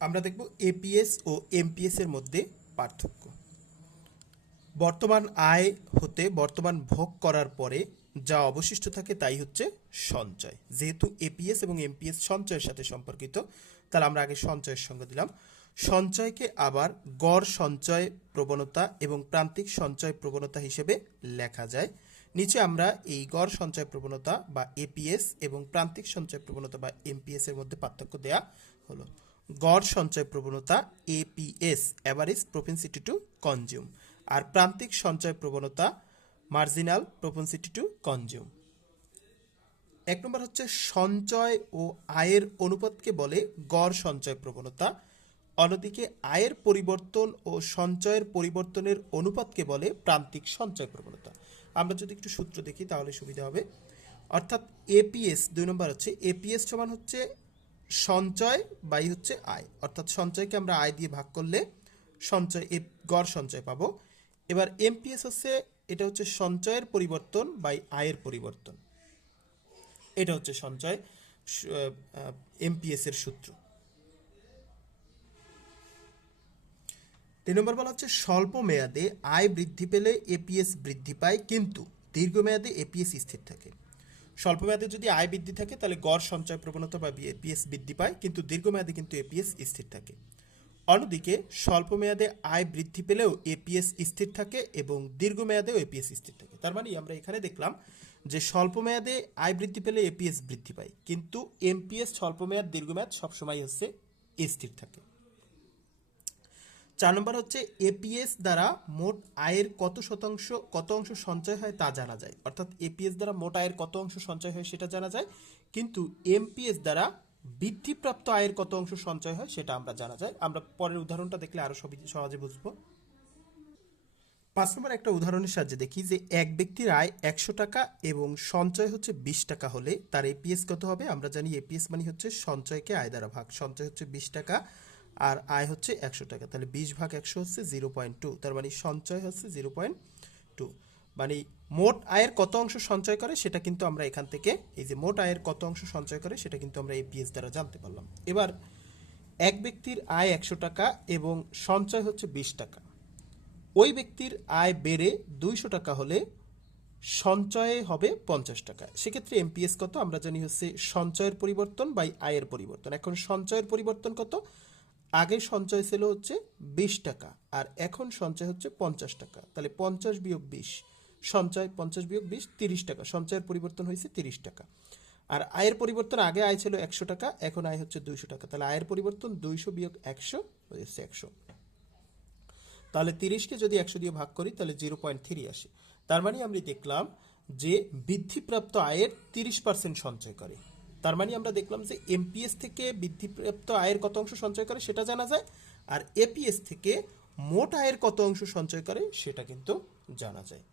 আমরা দেখব এপিএস ও এমপিএস এর মধ্যে পার্থক্য। বর্তমান আয় হতে বর্তমান ভোগ করার পরে যা অবশিষ্ট থাকে তাই হচ্ছে সঞ্চয়। যেহেতু এপিএস এবং এমপিএস সঞ্চয়ের সাথে সম্পর্কিত, তাহলে আমরা আগে সঞ্চয়ের সঙ্গে দিলাম। সঞ্চয়কে আবার গড় সঞ্চয় প্রবণতা এবং প্রান্তিক সঞ্চয় প্রবণতা হিসেবে লেখা যায়। নিচে আমরা এই গড় সঞ্চয় প্রবণতা বা এপিএস এবং প্রান্তিক সঞ্চয় প্রবণতা বা এমপিএস এর মধ্যে পার্থক্য দেয়া হলো। গড় সঞ্চয় প্রবণতা APS average propensity to consume আর প্রান্তিক সঞ্চয় প্রবণতা মার্জিনাল প্রপেন্সিটি টু কনজিউম এক নম্বর হচ্ছে সঞ্চয় ও আয়ের অনুপাতকে বলে গড় সঞ্চয় প্রবণতা। অন্যদিকে আয়ের পরিবর্তন ও সঞ্চয়ের পরিবর্তনের অনুপাতকে বলে প্রান্তিক সঞ্চয় প্রবণতা। আমরা যদি একটু সূত্র দেখি তাহলে সুবিধা হবে। অর্থাৎ এপিএস দুই নম্বর হচ্ছে এপিএস সমান হচ্ছে সঞ্চয় বাই হচ্ছে আয়। অর্থাৎ সঞ্চয়কে আমরা আয় দিয়ে ভাগ করলে সঞ্চয়, এ গড় সঞ্চয় পাবো। এবার এমপিএস হচ্ছে, এটা হচ্ছে সঞ্চয়ের পরিবর্তন বাই আয়ের পরিবর্তন। এটা হচ্ছে সঞ্চয় এমপিএস এর সূত্র। তিন নম্বর বলা হচ্ছে, স্বল্প মেয়াদে আয় বৃদ্ধি পেলে এপিএস বৃদ্ধি পায়, কিন্তু দীর্ঘমেয়াদে এপিএস স্থির থাকে। স্বল্প মেয়াদে যদি আয় বৃদ্ধি থাকে, তাহলে গড় সঞ্চয় প্রবণতা বা এপিএস বৃদ্ধি পায়, কিন্তু দীর্ঘমেয়াদে কিন্তু এপিএস স্থির থাকে। অন্যদিকে স্বল্প মেয়াদে আয় বৃদ্ধি পেলেও এপিএস স্থির থাকে এবং দীর্ঘমেয়াদেও এপিএস স্থির থাকে। তার মানে আমরা এখানে দেখলাম যে স্বল্প মেয়াদে আয় বৃদ্ধি পেলে এপিএস বৃদ্ধি পায়, কিন্তু এমপিএস স্বল্প মেয়াদ দীর্ঘমেয়াদ সবসময় হচ্ছে স্থির থাকে। চার নম্বর হচ্ছে এপিএস দ্বারা মোট আয়ের কত শতাংশ, কত অংশ সঞ্চয় হয় তা জানা যায়। অর্থাৎ এপিএস দ্বারা মোট আয়ের কত অংশ সঞ্চয় হয় সেটা জানা যায়, কিন্তু এমপিএস দ্বারা বৃদ্ধিপ্রাপ্ত আয়ের কত অংশ সঞ্চয় হয় সেটা আমরা জানা যায়। আমরা পরের উদাহরণটা দেখলে আরও সহজে বুঝব। পাঁচ নম্বর একটা উদাহরণের সাহায্যে দেখি যে এক ব্যক্তির আয় একশো টাকা এবং সঞ্চয় হচ্ছে বিশ টাকা হলে তার এপিএস কত হবে? আমরা জানি এপিএস মানে হচ্ছে সঞ্চয়কে আয় দ্বারা ভাগ। সঞ্চয় হচ্ছে বিশ টাকা আর আয় হচ্ছে একশো টাকা। তাহলে বিশ ভাগ একশো হচ্ছে জিরো পয়েন্ট টু, তার মানে সঞ্চয় হচ্ছে জিরো পয়েন্ট টু। মানে মোট আয়ের কত অংশ সঞ্চয় করে সেটা কিন্তু আমরা এখান থেকে, এই যে মোট আয়ের কত অংশ সঞ্চয় করে সেটা কিন্তু আমরা এপিএস দ্বারা জানতে পারলাম। এবার এক ব্যক্তির আয় একশো টাকা এবং সঞ্চয় হচ্ছে বিশ টাকা। ওই ব্যক্তির আয় বেড়ে দুইশো টাকা হলে সঞ্চয়ে হবে পঞ্চাশ টাকা। সেক্ষেত্রে এমপিএস কত? আমরা জানি হচ্ছে সঞ্চয়ের পরিবর্তন বাই আয়ের পরিবর্তন। এখন সঞ্চয়ের পরিবর্তন কত? আগে সঞ্চয় ছিল হচ্ছে বিশ টাকা, আর এখন সঞ্চয় হচ্ছে পঞ্চাশ টাকা। তাহলে পঞ্চাশ বিয়োগ বিশ, সঞ্চয় পঞ্চাশ বিয়োগ বিশ, তিরিশ টাকা। সঞ্চয়ের পরিবর্তন হয়েছে তিরিশ টাকা। আর আয়ের পরিবর্তন, আগে আয় ছিল একশো টাকা, এখন আয় হচ্ছে দুইশো টাকা। তাহলে আয়ের পরিবর্তন দুইশো বিয়োগ একশো হয়েছে একশো। তাহলে তিরিশকে যদি একশো দিয়ে ভাগ করি, তাহলে জিরো পয়েন্ট থ্রি আসে। তার মানে আমরা দেখলাম যে বৃদ্ধিপ্রাপ্ত আয়ের তিরিশ পার্সেন্ট সঞ্চয় করে। তার মানে আমরা দেখলাম যে এমপিএস থেকে বৃদ্ধিপ্রাপ্ত আয়ের কত অংশ সঞ্চয় করে সেটা জানা যায়, আর এপিএস থেকে মোট আয়ের কত অংশ সঞ্চয় করে সেটা কিন্তু জানা যায়।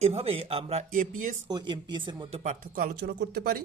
এভাবে আমরা এপিএস ও এমপিএস এর মধ্যে পার্থক্য আলোচনা করতে পারি।